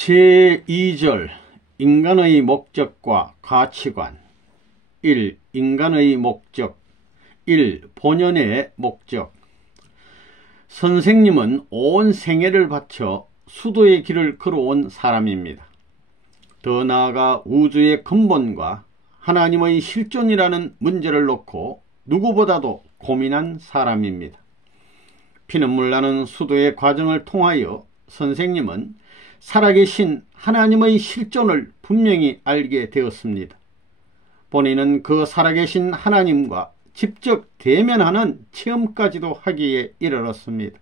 제2절 인간의 목적과 가치관 1. 인간의 목적 1. 본연의 목적. 선생님은 온 생애를 바쳐 수도의 길을 걸어온 사람입니다. 더 나아가 우주의 근본과 하나님의 실존이라는 문제를 놓고 누구보다도 고민한 사람입니다. 피눈물 나는 수도의 과정을 통하여 선생님은 살아계신 하나님의 실존을 분명히 알게 되었습니다. 본인은 그 살아계신 하나님과 직접 대면하는 체험까지도 하기에 이르렀습니다.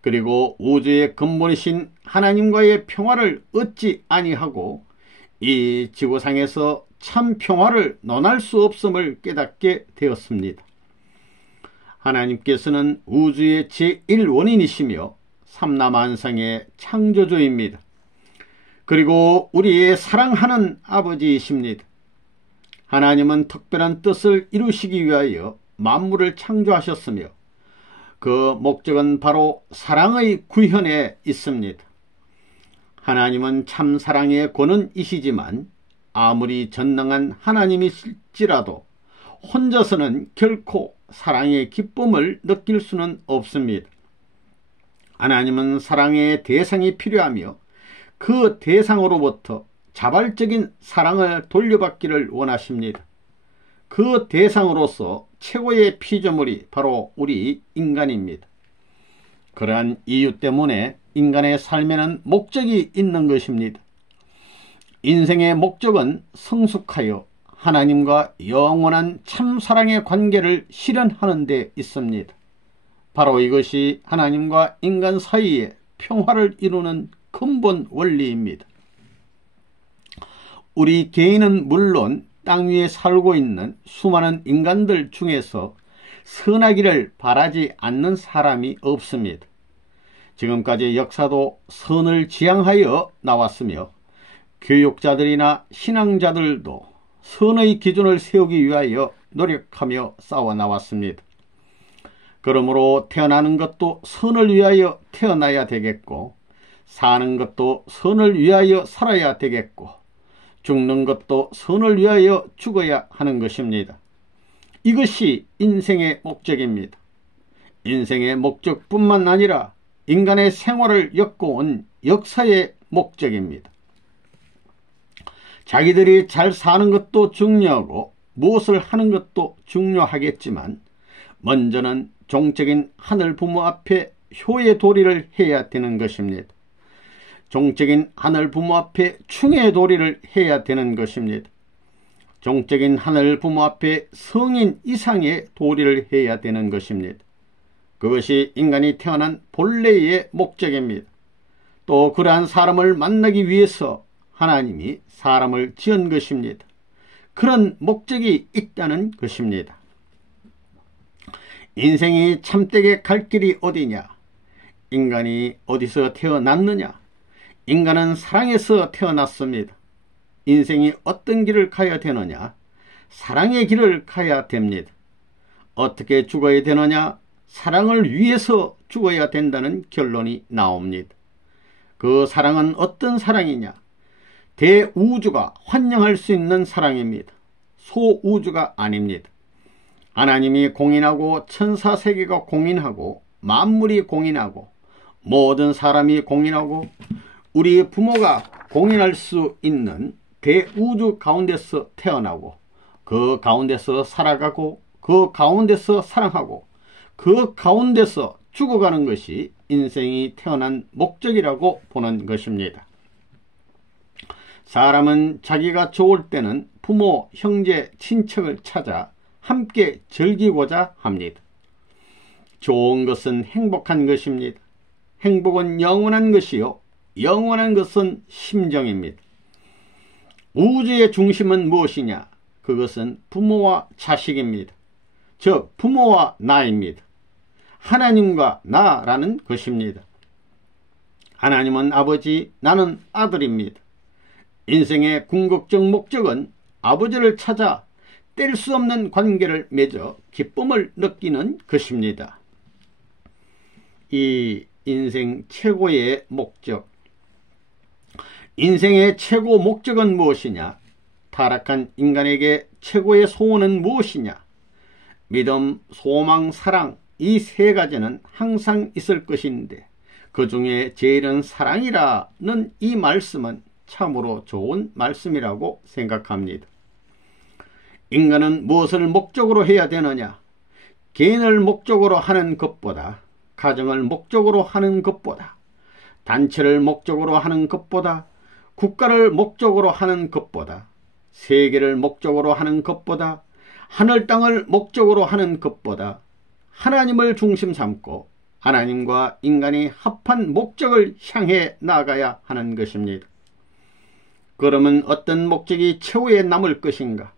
그리고 우주의 근본이신 하나님과의 평화를 얻지 아니하고 이 지구상에서 참 평화를 논할 수 없음을 깨닫게 되었습니다. 하나님께서는 우주의 제1원인이시며 삼라만상의 창조주입니다. 그리고 우리의 사랑하는 아버지이십니다. 하나님은 특별한 뜻을 이루시기 위하여 만물을 창조하셨으며 그 목적은 바로 사랑의 구현에 있습니다. 하나님은 참 사랑의 권은이시지만 아무리 전능한 하나님이실지라도 혼자서는 결코 사랑의 기쁨을 느낄 수는 없습니다. 하나님은 사랑의 대상이 필요하며 그 대상으로부터 자발적인 사랑을 돌려받기를 원하십니다. 그 대상으로서 최고의 피조물이 바로 우리 인간입니다. 그러한 이유 때문에 인간의 삶에는 목적이 있는 것입니다. 인생의 목적은 성숙하여 하나님과 영원한 참사랑의 관계를 실현하는 데 있습니다. 바로 이것이 하나님과 인간 사이에 평화를 이루는 근본 원리입니다. 우리 개인은 물론 땅 위에 살고 있는 수많은 인간들 중에서 선하기를 바라지 않는 사람이 없습니다. 지금까지 역사도 선을 지향하여 나왔으며 교육자들이나 신앙자들도 선의 기준을 세우기 위하여 노력하며 싸워 나왔습니다. 그러므로 태어나는 것도 선을 위하여 태어나야 되겠고, 사는 것도 선을 위하여 살아야 되겠고, 죽는 것도 선을 위하여 죽어야 하는 것입니다. 이것이 인생의 목적입니다. 인생의 목적뿐만 아니라 인간의 생활을 엮어온 역사의 목적입니다. 자기들이 잘 사는 것도 중요하고 무엇을 하는 것도 중요하겠지만 먼저는 종적인 하늘 부모 앞에 효의 도리를 해야 되는 것입니다. 종적인 하늘 부모 앞에 충의 도리를 해야 되는 것입니다. 종적인 하늘 부모 앞에 성인 이상의 도리를 해야 되는 것입니다. 그것이 인간이 태어난 본래의 목적입니다. 또 그러한 사람을 만나기 위해서 하나님이 사람을 지은 것입니다. 그런 목적이 있다는 것입니다. 인생이 참되게 갈 길이 어디냐? 인간이 어디서 태어났느냐? 인간은 사랑에서 태어났습니다. 인생이 어떤 길을 가야 되느냐? 사랑의 길을 가야 됩니다. 어떻게 죽어야 되느냐? 사랑을 위해서 죽어야 된다는 결론이 나옵니다. 그 사랑은 어떤 사랑이냐? 대우주가 환영할 수 있는 사랑입니다. 소우주가 아닙니다. 하나님이 공인하고 천사세계가 공인하고 만물이 공인하고 모든 사람이 공인하고 우리 부모가 공인할 수 있는 대우주 가운데서 태어나고 그 가운데서 살아가고 그 가운데서 사랑하고 그 가운데서 죽어가는 것이 인생이 태어난 목적이라고 보는 것입니다. 사람은 자기가 좋을 때는 부모, 형제, 친척을 찾아 함께 즐기고자 합니다. 좋은 것은 행복한 것입니다. 행복은 영원한 것이요 영원한 것은 심정입니다. 우주의 중심은 무엇이냐? 그것은 부모와 자식입니다. 즉 부모와 나입니다. 하나님과 나라는 것입니다. 하나님은 아버지, 나는 아들입니다. 인생의 궁극적 목적은 아버지를 찾아 뗄 수 없는 관계를 맺어 기쁨을 느끼는 것입니다. 이 인생 최고의 목적, 인생의 최고 목적은 무엇이냐? 타락한 인간에게 최고의 소원은 무엇이냐? 믿음, 소망, 사랑, 이 세 가지는 항상 있을 것인데 그 중에 제일은 사랑이라는 이 말씀은 참으로 좋은 말씀이라고 생각합니다. 인간은 무엇을 목적으로 해야 되느냐? 개인을 목적으로 하는 것보다, 가정을 목적으로 하는 것보다, 단체를 목적으로 하는 것보다, 국가를 목적으로 하는 것보다, 세계를 목적으로 하는 것보다, 하늘 땅을 목적으로 하는 것보다 하나님을 중심 삼고 하나님과 인간이 합한 목적을 향해 나가야 하는 것입니다. 그러면 어떤 목적이 최후에 남을 것인가?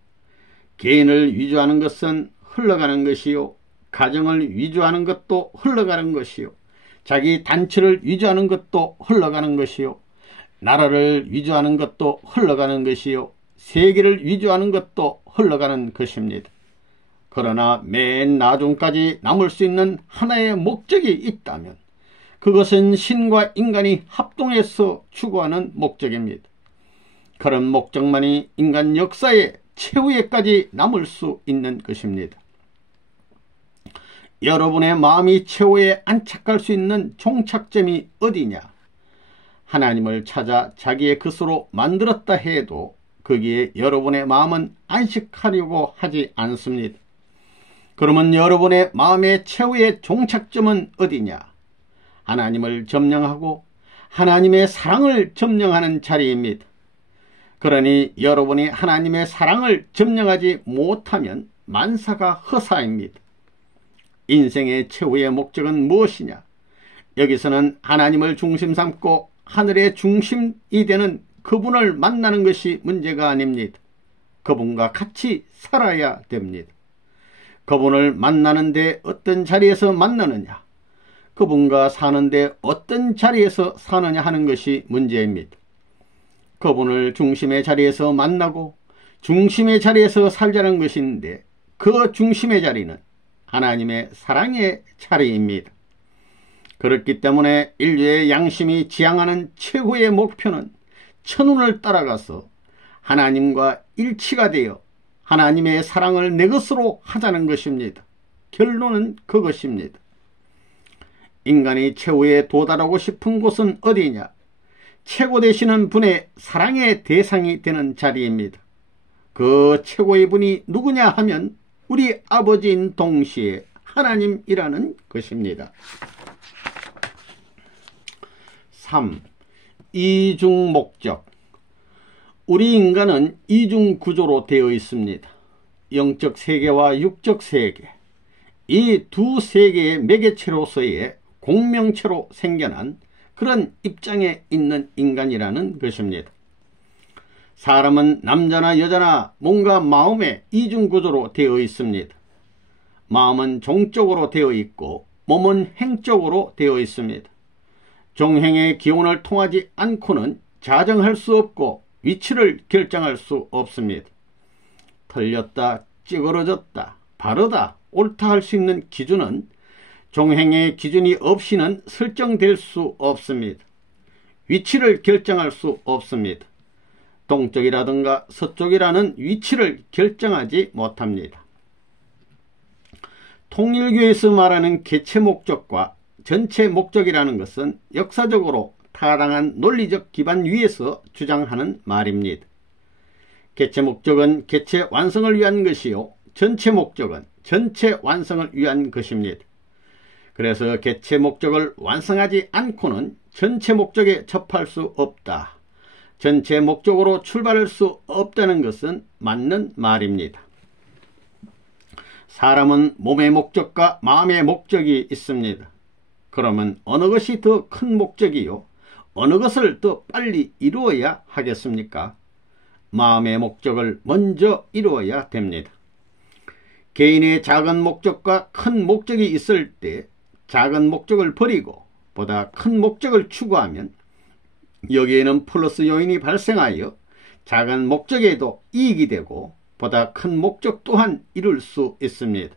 개인을 위주하는 것은 흘러가는 것이요, 가정을 위주하는 것도 흘러가는 것이요, 자기 단체를 위주하는 것도 흘러가는 것이요, 나라를 위주하는 것도 흘러가는 것이요, 세계를 위주하는 것도 흘러가는 것입니다. 그러나 맨 나중까지 남을 수 있는 하나의 목적이 있다면 그것은 신과 인간이 합동해서 추구하는 목적입니다. 그런 목적만이 인간 역사의 최후에까지 남을 수 있는 것입니다. 여러분의 마음이 최후에 안착할 수 있는 종착점이 어디냐? 하나님을 찾아 자기의 것으로 만들었다 해도 거기에 여러분의 마음은 안식하려고 하지 않습니다. 그러면 여러분의 마음의 최후의 종착점은 어디냐? 하나님을 점령하고 하나님의 사랑을 점령하는 자리입니다. 그러니 여러분이 하나님의 사랑을 점령하지 못하면 만사가 허사입니다. 인생의 최후의 목적은 무엇이냐? 여기서는 하나님을 중심 삼고 하늘의 중심이 되는 그분을 만나는 것이 문제가 아닙니다. 그분과 같이 살아야 됩니다. 그분을 만나는데 어떤 자리에서 만나느냐, 그분과 사는데 어떤 자리에서 사느냐 하는 것이 문제입니다. 그분을 중심의 자리에서 만나고 중심의 자리에서 살자는 것인데 그 중심의 자리는 하나님의 사랑의 자리입니다. 그렇기 때문에 인류의 양심이 지향하는 최후의 목표는 천운을 따라가서 하나님과 일치가 되어 하나님의 사랑을 내 것으로 하자는 것입니다. 결론은 그것입니다. 인간이 최후에 도달하고 싶은 곳은 어디냐? 최고 되시는 분의 사랑의 대상이 되는 자리입니다. 그 최고의 분이 누구냐 하면 우리 아버지인 동시에 하나님이라는 것입니다. 3. 이중 목적. 우리 인간은 이중 구조로 되어 있습니다. 영적 세계와 육적 세계, 이 두 세계의 매개체로서의 공명체로 생겨난 그런 입장에 있는 인간이라는 것입니다. 사람은 남자나 여자나 뭔가 마음의 이중구조로 되어 있습니다. 마음은 종적으로 되어 있고 몸은 행적으로 되어 있습니다. 종행의 기운을 통하지 않고는 자정할 수 없고 위치를 결정할 수 없습니다. 틀렸다, 찌그러졌다, 바르다, 옳다 할 수 있는 기준은 종행의 기준이 없이는 설정될 수 없습니다. 위치를 결정할 수 없습니다. 동쪽이라든가 서쪽이라는 위치를 결정하지 못합니다. 통일교에서 말하는 개체 목적과 전체 목적이라는 것은 역사적으로 타당한 논리적 기반 위에서 주장하는 말입니다. 개체 목적은 개체 완성을 위한 것이요, 전체 목적은 전체 완성을 위한 것입니다. 그래서 개체 목적을 완성하지 않고는 전체 목적에 접할 수 없다, 전체 목적으로 출발할 수 없다는 것은 맞는 말입니다. 사람은 몸의 목적과 마음의 목적이 있습니다. 그러면 어느 것이 더 큰 목적이요, 어느 것을 더 빨리 이루어야 하겠습니까? 마음의 목적을 먼저 이루어야 됩니다. 개인의 작은 목적과 큰 목적이 있을 때 작은 목적을 버리고 보다 큰 목적을 추구하면 여기에는 플러스 요인이 발생하여 작은 목적에도 이익이 되고 보다 큰 목적 또한 이룰 수 있습니다.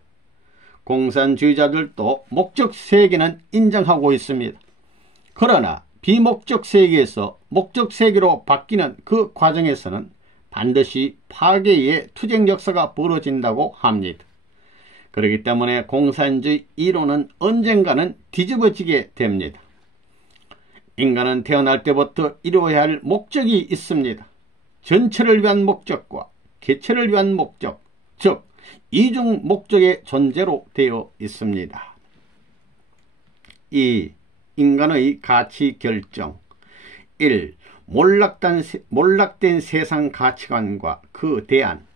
공산주의자들도 목적 세계는 인정하고 있습니다. 그러나 비목적 세계에서 목적 세계로 바뀌는 그 과정에서는 반드시 파괴의 투쟁 역사가 벌어진다고 합니다. 그렇기 때문에 공산주의 이론은 언젠가는 뒤집어지게 됩니다. 인간은 태어날 때부터 이루어야 할 목적이 있습니다. 전체를 위한 목적과 개체를 위한 목적, 즉 이중 목적의 존재로 되어 있습니다. 2. 인간의 가치 결정. 1. 몰락된 세상 가치관과 그 대안.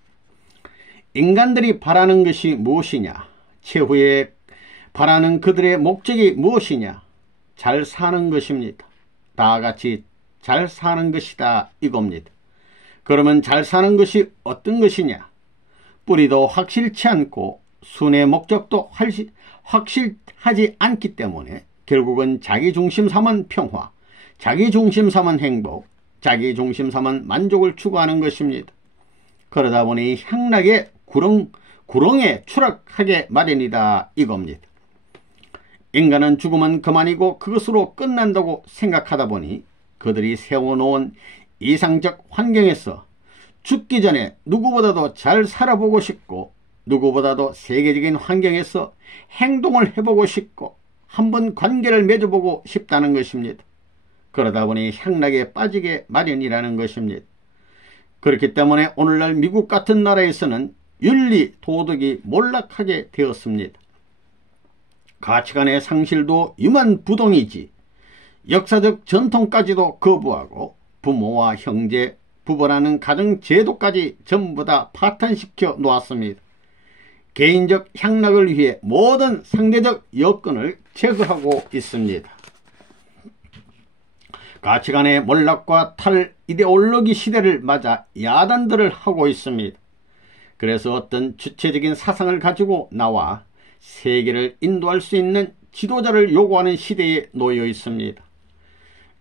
인간들이 바라는 것이 무엇이냐? 최후에 바라는 그들의 목적이 무엇이냐? 잘 사는 것입니다. 다 같이 잘 사는 것이다 이겁니다. 그러면 잘 사는 것이 어떤 것이냐? 뿌리도 확실치 않고 순의 목적도 확실하지 않기 때문에 결국은 자기중심 삼은 평화, 자기중심 삼은 행복, 자기중심 삼은 만족을 추구하는 것입니다. 그러다 보니 향락의 구렁에 추락하게 마련이다 이겁니다. 인간은 죽으면 그만이고 그것으로 끝난다고 생각하다 보니 그들이 세워놓은 이상적 환경에서 죽기 전에 누구보다도 잘 살아보고 싶고 누구보다도 세계적인 환경에서 행동을 해보고 싶고 한번 관계를 맺어보고 싶다는 것입니다. 그러다 보니 향락에 빠지게 마련이라는 것입니다. 그렇기 때문에 오늘날 미국 같은 나라에서는 윤리, 도덕이 몰락하게 되었습니다. 가치관의 상실도 유만부동이지 역사적 전통까지도 거부하고 부모와 형제, 부부라는 가정제도까지 전부 다 파탄시켜 놓았습니다. 개인적 향락을 위해 모든 상대적 여건을 제거하고 있습니다. 가치관의 몰락과 탈이데올로기 시대를 맞아 야단들을 하고 있습니다. 그래서 어떤 주체적인 사상을 가지고 나와 세계를 인도할 수 있는 지도자를 요구하는 시대에 놓여 있습니다.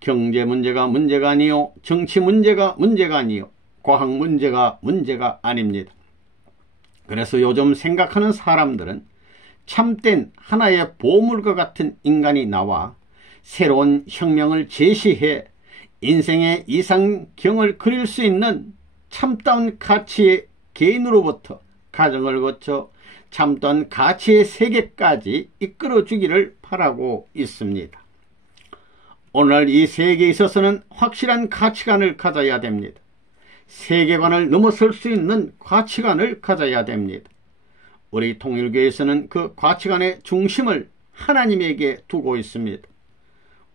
경제 문제가 문제가 아니요, 정치 문제가 아니요, 과학 문제가 아닙니다. 그래서 요즘 생각하는 사람들은 참된 하나의 보물과 같은 인간이 나와 새로운 혁명을 제시해 인생의 이상경을 그릴 수 있는 참다운 가치의 개인으로부터 가정을 거쳐 참다운 가치의 세계까지 이끌어주기를 바라고 있습니다. 오늘 이 세계에 있어서는 확실한 가치관을 가져야 됩니다. 세계관을 넘어설 수 있는 가치관을 가져야 됩니다. 우리 통일교에서는 그 가치관의 중심을 하나님에게 두고 있습니다.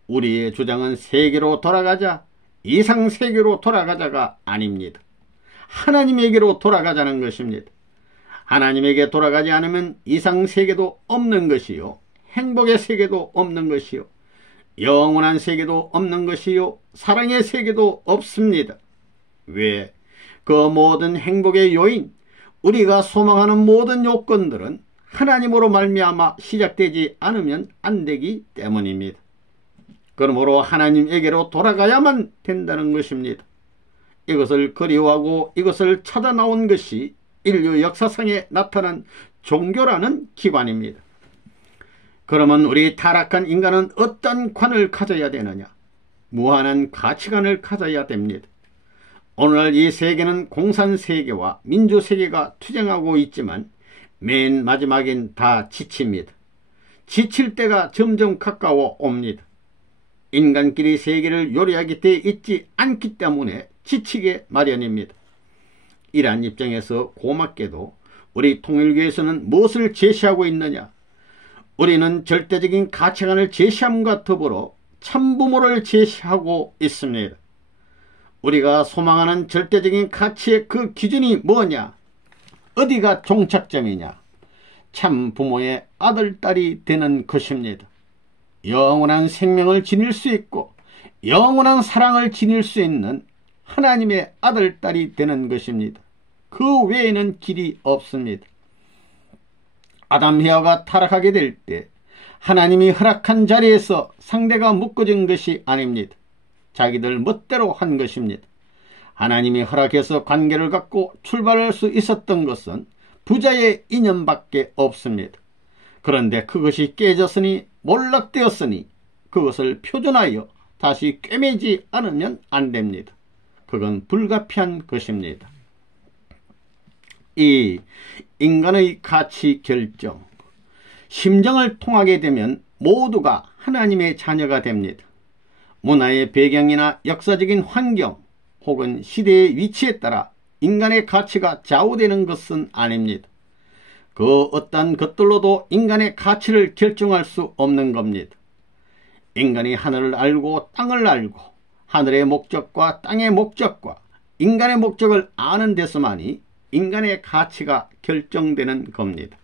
우리의 주장은 세계로 돌아가자, 이상세계로 돌아가자가 아닙니다. 하나님에게로 돌아가자는 것입니다. 하나님에게 돌아가지 않으면 이상세계도 없는 것이요, 행복의 세계도 없는 것이요, 영원한 세계도 없는 것이요, 사랑의 세계도 없습니다. 왜? 그 모든 행복의 요인, 우리가 소망하는 모든 요건들은 하나님으로 말미암아 시작되지 않으면 안 되기 때문입니다. 그러므로 하나님에게로 돌아가야만 된다는 것입니다. 이것을 그리워하고 이것을 찾아 나온 것이 인류 역사상에 나타난 종교라는 기관입니다. 그러면 우리 타락한 인간은 어떤 관을 가져야 되느냐? 무한한 가치관을 가져야 됩니다. 오늘날 이 세계는 공산세계와 민주세계가 투쟁하고 있지만 맨 마지막엔 다 지칩니다. 지칠 때가 점점 가까워 옵니다. 인간끼리 세계를 요리하게 돼 있지 않기 때문에 지치게 마련입니다. 이러한 입장에서 고맙게도 우리 통일교에서는 무엇을 제시하고 있느냐? 우리는 절대적인 가치관을 제시함과 더불어 참부모를 제시하고 있습니다. 우리가 소망하는 절대적인 가치의 그 기준이 뭐냐? 어디가 종착점이냐? 참 부모의 아들, 딸이 되는 것입니다. 영원한 생명을 지닐 수 있고 영원한 사랑을 지닐 수 있는 하나님의 아들, 딸이 되는 것입니다. 그 외에는 길이 없습니다. 아담, 헤아가 타락하게 될 때 하나님이 허락한 자리에서 상대가 묶어진 것이 아닙니다. 자기들 멋대로 한 것입니다. 하나님이 허락해서 관계를 갖고 출발할 수 있었던 것은 부자의 인연밖에 없습니다. 그런데 그것이 깨졌으니, 몰락되었으니 그것을 표준하여 다시 꿰매지 않으면 안 됩니다. 그건 불가피한 것입니다. 이 인간의 가치 결정, 심정을 통하게 되면 모두가 하나님의 자녀가 됩니다. 문화의 배경이나 역사적인 환경 혹은 시대의 위치에 따라 인간의 가치가 좌우되는 것은 아닙니다. 그 어떤 것들로도 인간의 가치를 결정할 수 없는 겁니다. 인간이 하늘을 알고 땅을 알고 하늘의 목적과 땅의 목적과 인간의 목적을 아는 데서만이 인간의 가치가 결정되는 겁니다.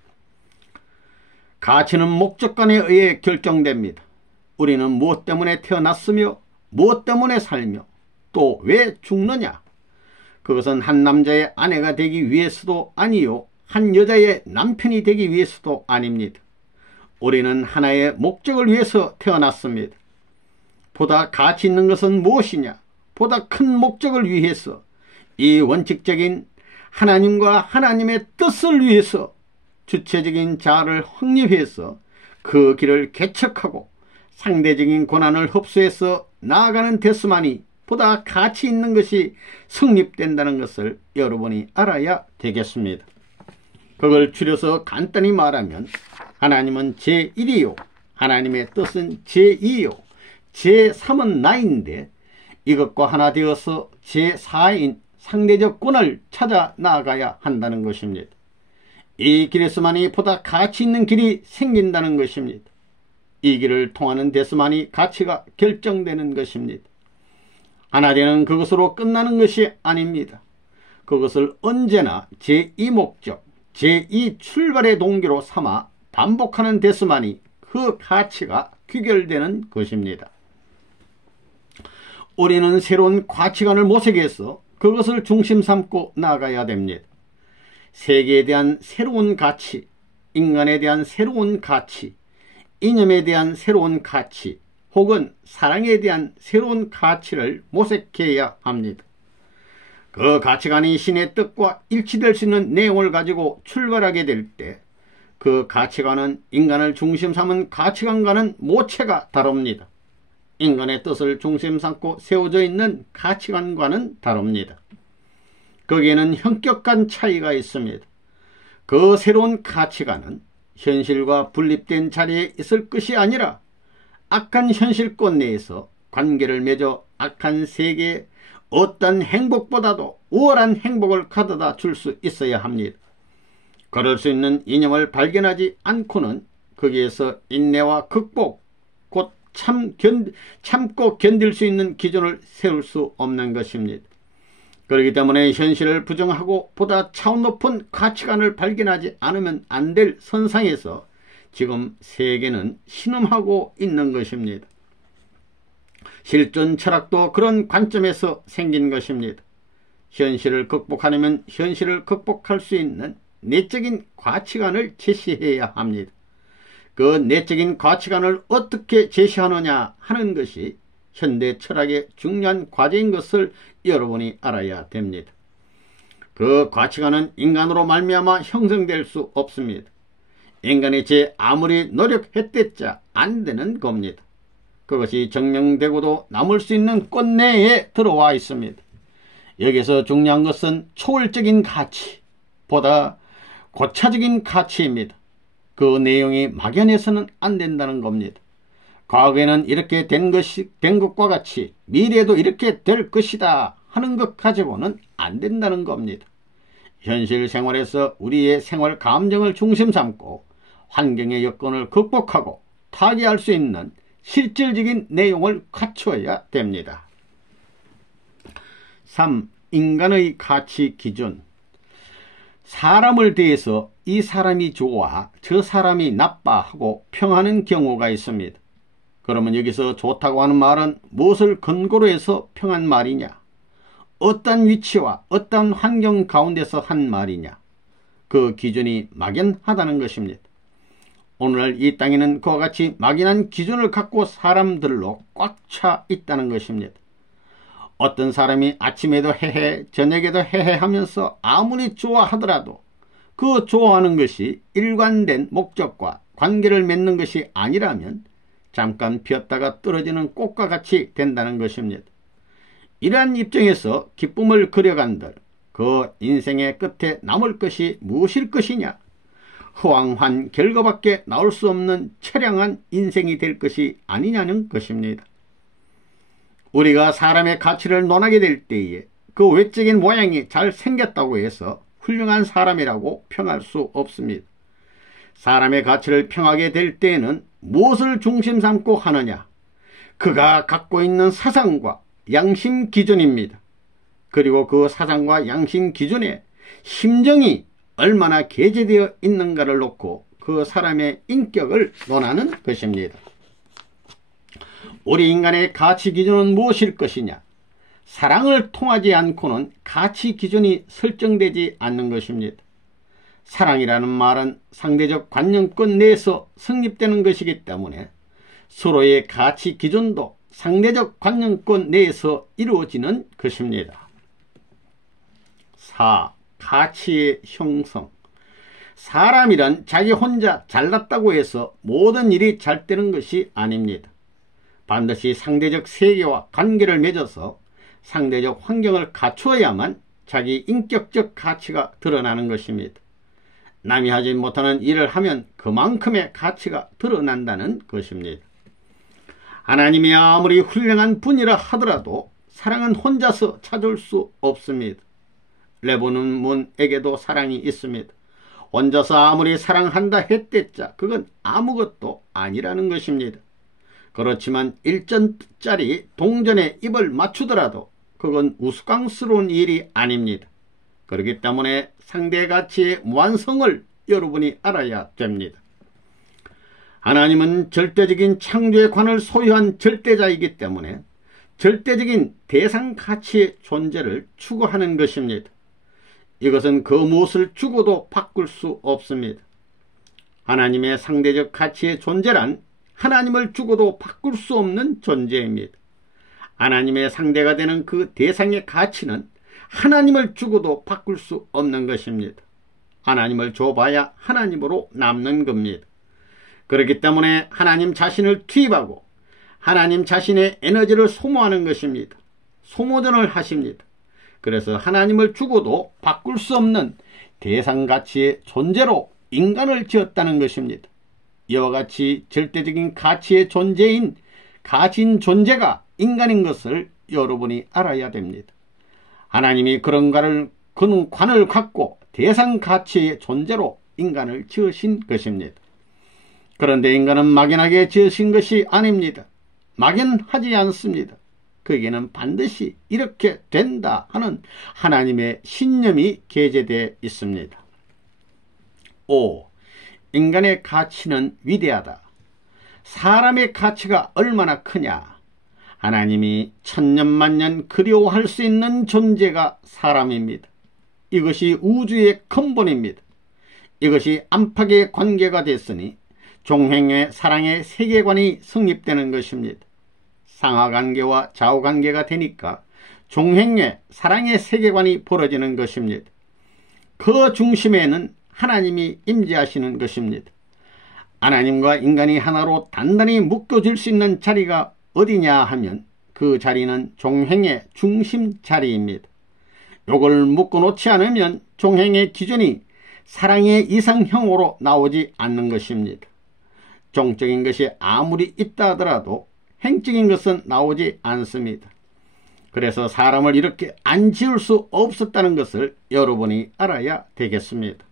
가치는 목적관에 의해 결정됩니다. 우리는 무엇 때문에 태어났으며 무엇 때문에 살며 또 왜 죽느냐? 그것은 한 남자의 아내가 되기 위해서도 아니요 한 여자의 남편이 되기 위해서도 아닙니다. 우리는 하나의 목적을 위해서 태어났습니다. 보다 가치 있는 것은 무엇이냐? 보다 큰 목적을 위해서, 이 원칙적인 하나님과 하나님의 뜻을 위해서 주체적인 자아를 확립해서 그 길을 개척하고 상대적인 고난을 흡수해서 나아가는 데서만이 보다 가치 있는 것이 성립된다는 것을 여러분이 알아야 되겠습니다. 그걸 줄여서 간단히 말하면 하나님은 제1이요 하나님의 뜻은 제2요 제3은 나인데 이것과 하나 되어서 제4인 상대적 권을 찾아 나아가야 한다는 것입니다. 이 길에서만이 보다 가치 있는 길이 생긴다는 것입니다. 이 길을 통하는 데서만이 가치가 결정되는 것입니다. 하나 되는 그것으로 끝나는 것이 아닙니다. 그것을 언제나 제2 목적, 제2 출발의 동기로 삼아 반복하는 데서만이 그 가치가 귀결되는 것입니다. 우리는 새로운 가치관을 모색해서 그것을 중심 삼고 나아가야 됩니다. 세계에 대한 새로운 가치, 인간에 대한 새로운 가치, 이념에 대한 새로운 가치, 혹은 사랑에 대한 새로운 가치를 모색해야 합니다. 그 가치관이 신의 뜻과 일치될 수 있는 내용을 가지고 출발하게 될 때 그 가치관은 인간을 중심 삼은 가치관과는 모체가 다릅니다. 인간의 뜻을 중심 삼고 세워져 있는 가치관과는 다릅니다. 거기에는 현격한 차이가 있습니다. 그 새로운 가치관은 현실과 분립된 자리에 있을 것이 아니라 악한 현실권 내에서 관계를 맺어 악한 세계에 어떤 행복보다도 우월한 행복을 가져다 줄 수 있어야 합니다. 그럴 수 있는 이념을 발견하지 않고는 거기에서 인내와 극복, 곧 참고 견딜 수 있는 기준을 세울 수 없는 것입니다. 그렇기 때문에 현실을 부정하고 보다 차원 높은 가치관을 발견하지 않으면 안 될 선상에서 지금 세계는 신음하고 있는 것입니다. 실존 철학도 그런 관점에서 생긴 것입니다. 현실을 극복하려면 현실을 극복할 수 있는 내적인 가치관을 제시해야 합니다. 그 내적인 가치관을 어떻게 제시하느냐 하는 것이 현대 철학의 중요한 과제인 것을 여러분이 알아야 됩니다. 그 가치관은 인간으로 말미암아 형성될 수 없습니다. 인간이 아무리 노력했댔자 안 되는 겁니다. 그것이 증명되고도 남을 수 있는 권 내에 들어와 있습니다. 여기서 중요한 것은 초월적인 가치보다 고차적인 가치입니다. 그 내용이 막연해서는 안 된다는 겁니다. 과거에는 이렇게 된 것과 같이 미래에도 이렇게 될 것이다 하는 것 가지고는 안 된다는 겁니다. 현실 생활에서 우리의 생활 감정을 중심 삼고 환경의 여건을 극복하고 타개할 수 있는 실질적인 내용을 갖추어야 됩니다. 3. 인간의 가치 기준. 사람을 대해서 이 사람이 좋아 저 사람이 나빠 하고 평하는 경우가 있습니다. 그러면 여기서 좋다고 하는 말은 무엇을 근거로 해서 평한 말이냐? 어떤 위치와 어떤 환경 가운데서 한 말이냐? 그 기준이 막연하다는 것입니다. 오늘날 이 땅에는 그와 같이 막연한 기준을 갖고 사람들로 꽉 차 있다는 것입니다. 어떤 사람이 아침에도 헤헤 저녁에도 헤헤 하면서 아무리 좋아하더라도 그 좋아하는 것이 일관된 목적과 관계를 맺는 것이 아니라면 잠깐 피었다가 떨어지는 꽃과 같이 된다는 것입니다. 이러한 입장에서 기쁨을 그려간들 그 인생의 끝에 남을 것이 무엇일 것이냐? 허황한 결과밖에 나올 수 없는 처량한 인생이 될 것이 아니냐는 것입니다. 우리가 사람의 가치를 논하게 될 때에 그 외적인 모양이 잘 생겼다고 해서 훌륭한 사람이라고 평할 수 없습니다. 사람의 가치를 평하게 될 때에는 무엇을 중심 삼고 하느냐? 그가 갖고 있는 사상과 양심 기준입니다. 그리고 그 사상과 양심 기준에 심정이 얼마나 게재되어 있는가를 놓고 그 사람의 인격을 논하는 것입니다. 우리 인간의 가치 기준은 무엇일 것이냐? 사랑을 통하지 않고는 가치 기준이 설정되지 않는 것입니다. 사랑이라는 말은 상대적 관념권 내에서 성립되는 것이기 때문에 서로의 가치 기준도 상대적 관념권 내에서 이루어지는 것입니다. 4. 가치의 형성. 사람이란 자기 혼자 잘났다고 해서 모든 일이 잘 되는 것이 아닙니다. 반드시 상대적 세계와 관계를 맺어서 상대적 환경을 갖추어야만 자기 인격적 가치가 드러나는 것입니다. 남이 하지 못하는 일을 하면 그만큼의 가치가 드러난다는 것입니다. 하나님이 아무리 훌륭한 분이라 하더라도 사랑은 혼자서 찾을 수 없습니다. 레보논문에게도 사랑이 있습니다. 혼자서 아무리 사랑한다 했댔자 그건 아무것도 아니라는 것입니다. 그렇지만 일전짜리 동전에 입을 맞추더라도 그건 우스꽝스러운 일이 아닙니다. 그렇기 때문에 상대 가치의 완성을 여러분이 알아야 됩니다. 하나님은 절대적인 창조의 관을 소유한 절대자이기 때문에 절대적인 대상 가치의 존재를 추구하는 것입니다. 이것은 그 무엇을 주고도 바꿀 수 없습니다. 하나님의 상대적 가치의 존재란 하나님을 주고도 바꿀 수 없는 존재입니다. 하나님의 상대가 되는 그 대상의 가치는 하나님을 주고도 바꿀 수 없는 것입니다. 하나님을 줘봐야 하나님으로 남는 겁니다. 그렇기 때문에 하나님 자신을 투입하고 하나님 자신의 에너지를 소모하는 것입니다. 소모전을 하십니다. 그래서 하나님을 주고도 바꿀 수 없는 대상 가치의 존재로 인간을 지었다는 것입니다. 이와 같이 절대적인 가치의 존재인 가진 존재가 인간인 것을 여러분이 알아야 됩니다. 하나님이 그런 관을 갖고 대상 가치의 존재로 인간을 지으신 것입니다. 그런데 인간은 막연하게 지으신 것이 아닙니다. 막연하지 않습니다. 거기에는 반드시 이렇게 된다 하는 하나님의 신념이 게재되어 있습니다. 5. 인간의 가치는 위대하다. 사람의 가치가 얼마나 크냐? 하나님이 천년만년 그리워할 수 있는 존재가 사람입니다. 이것이 우주의 근본입니다. 이것이 안팎의 관계가 됐으니 종행의 사랑의 세계관이 성립되는 것입니다. 상하관계와 좌우관계가 되니까 종행의 사랑의 세계관이 벌어지는 것입니다. 그 중심에는 하나님이 임재하시는 것입니다. 하나님과 인간이 하나로 단단히 묶어질 수 있는 자리가 어디냐 하면 그 자리는 종행의 중심 자리입니다. 요걸 묶어놓지 않으면 종행의 기준이 사랑의 이상형으로 나오지 않는 것입니다. 종적인 것이 아무리 있다 하더라도 행적인 것은 나오지 않습니다. 그래서 사람을 이렇게 안 지을 수 없었다는 것을 여러분이 알아야 되겠습니다.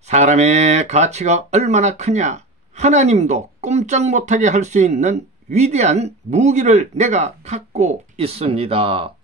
사람의 가치가 얼마나 크냐? 하나님도 꼼짝 못하게 할 수 있는 위대한 무기를 내가 갖고 있습니다.